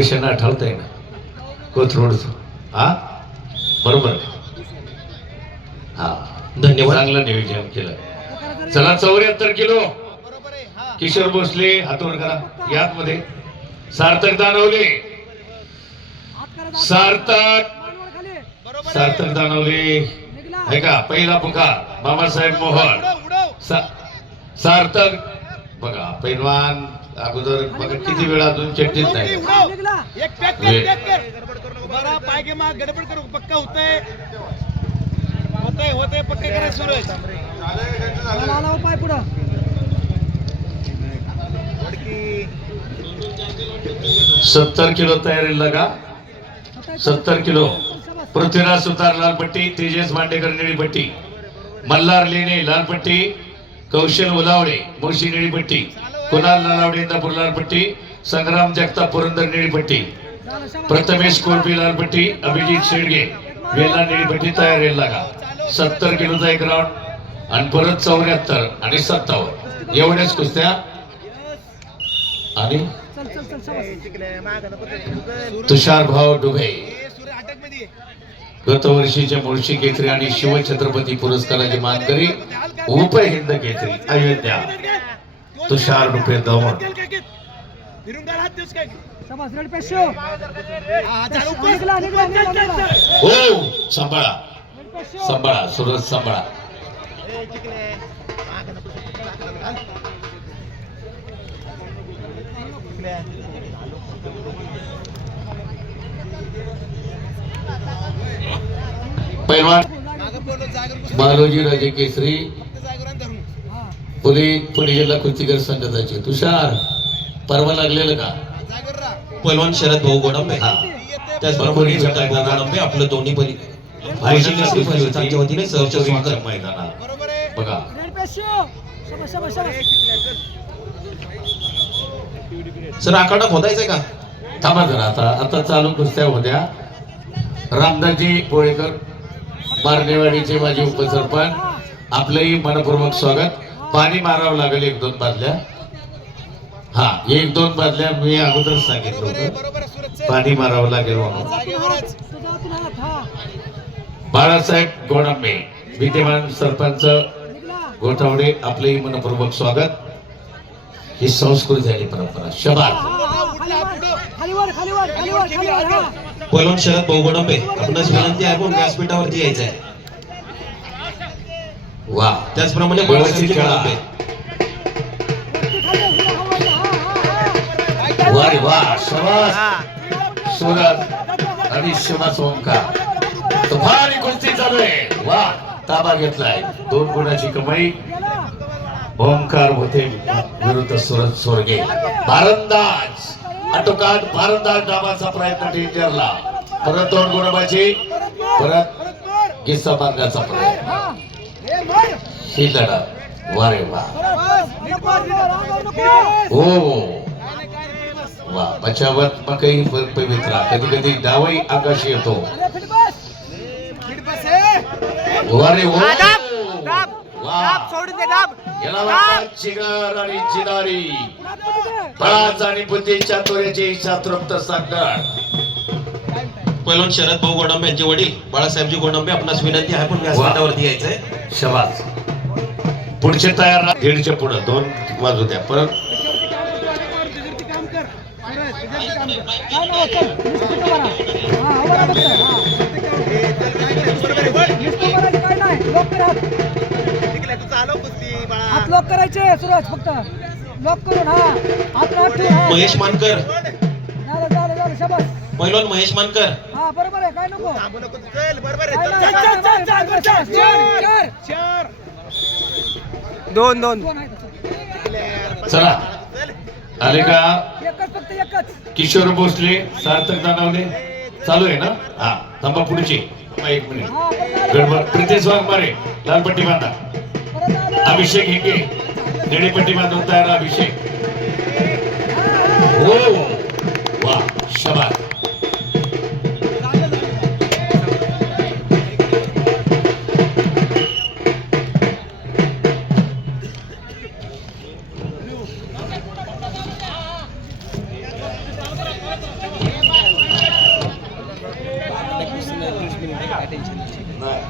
Patient आठवतंय ना कोथरूडच. हा बरोबर. हा धन्यवाद. चांगलं नियोजन केलं. चला 74 किलो किशोर भोसले हातवर करा यात मध्ये. सार्थक दानवले, सार्थक सार्थक दानवले आहे का पहिला पुकार बाबासाहेब मोहन. सार्थक बघा पैलवान अगोदर बघा किती वेळा अजून चेष्टीत नाही. पाय माग गडबड करू पक्का होतंय होतंय पक्के करायचं सुरू आहे. पाय पुढं 70 किलो तयारीला का 70 किलो. पृथ्वीराज सुतार लाल पट्टी, तेजस मांडेकर निळी पट्टी, मल्हार लेणे लाल पट्टी, कौशल उलावडे मुळशी निळी पट्टी, कुणाल नालावडे इंदापूर लाल पट्टी, संग्राम जगताप पुरंदर निळी पट्टी, प्रथमेश कोळपी लाल पट्टी, अभिजित शेडगे वेल्हा निळी पट्टी. तयारीला का 70 किलोचा एक राऊंड आणि परत 74 आणि 57 एवढ्याच कुस्त्या. आणि तुषार भाऊ डुबे गत वर्षीच्या मुळशी केसरी आणि शिवछत्रपती पुरस्काराचे मानकरी उपहिंद केसरी अयोध्या तुषार डुबे दौंड. हो सांभाळा सांभाळा सुरज सांभाळा. पैलवान बालोजी राजे केसरी पुणे जिल्हा कुस्तीगीर संघाचे तुषार परवा लागलेलं का. पैलवान शरद भाऊ गोडंबे त्याचप्रमाणे गोडंबे आपलं दोन्ही परी वतीने सहर्ष स्वागत मैदानात बघा. सर आखाडा खोदायचंय का. थांबा जरा आता चालू कुस्त्या होत्या. रामदासजी पोळेकर मारणेवाडीचे माजी उपसरपंच आपलंही मनपूर्वक स्वागत. पाणी मारावं लागेल 1-2 बादल्या. हा 1-2 बादल्या मी अगोदरच सांगितलं होतं पाणी मारावं लागेल म्हणून. बाळासाहेब गोडंबे विद्यमान सरपंच गोठावडे आपलंही मनपूर्वक स्वागत. ही संस्कृती आणि परंपरा. शबाद. पैलवान शरद भाऊ गोडंबे आपणास विनंती आहे पण व्यासपीठावरती यायचं आहे. वा त्याचप्रमाणे व्यवस्थित खेळा. वारे वा शबास सुरज आणि शिवास ओंकार. तुफानी कुस्ती चालू आहे. वा ताबा घेतलाय 2 गुणाची कमाई. ओंकार होते विरुद्ध सूरज सोरगे. भारंदाज अटोकाट भारंदाज नावाचा प्रयत्न टीचरला. परत 2 गुणाची परत किस्सा मारण्याचा प्रयत्न. ही लढत वारे वा. हो वा बचावत मकई पवित्रा. कधी कधी डावही आकाशी येतो. वारे वा चिगार आणि चिदारी बळाच आणि बुद्धीच्या तोऱ्याची शास्त्रोक्त सांगणार. पैलवान शरद भाऊ गोडंबे यांचे वडील बाळासाहेबजी गोडंबे आपणास विनंती आहे पण व्यासपीठावरती यायचंय. शबास. पुढचे तयार 1:30च्या पुढे 2 वाजू द्या. परत हात लॉक करायचे सुरज फक्त लॉक करून. हा महेश मानकर झालं शाबास. पैलवान महेश मानकर. हा बरोबर आहे काय नको. दोन चला आले का. एकच फक्त एकच. किशोर भोसले सार्थक दानवले चालू आहे ना. हा थांबा पुढची 1 मिनिट. गडबड. प्रितेश वाघमारे लालपट्टी बांधा. अभिषेक हिंगे निळीपट्टी बांधून तयार. अभिषेक हो वा शबास. निमित्त काय टेन्शन नाही. नाही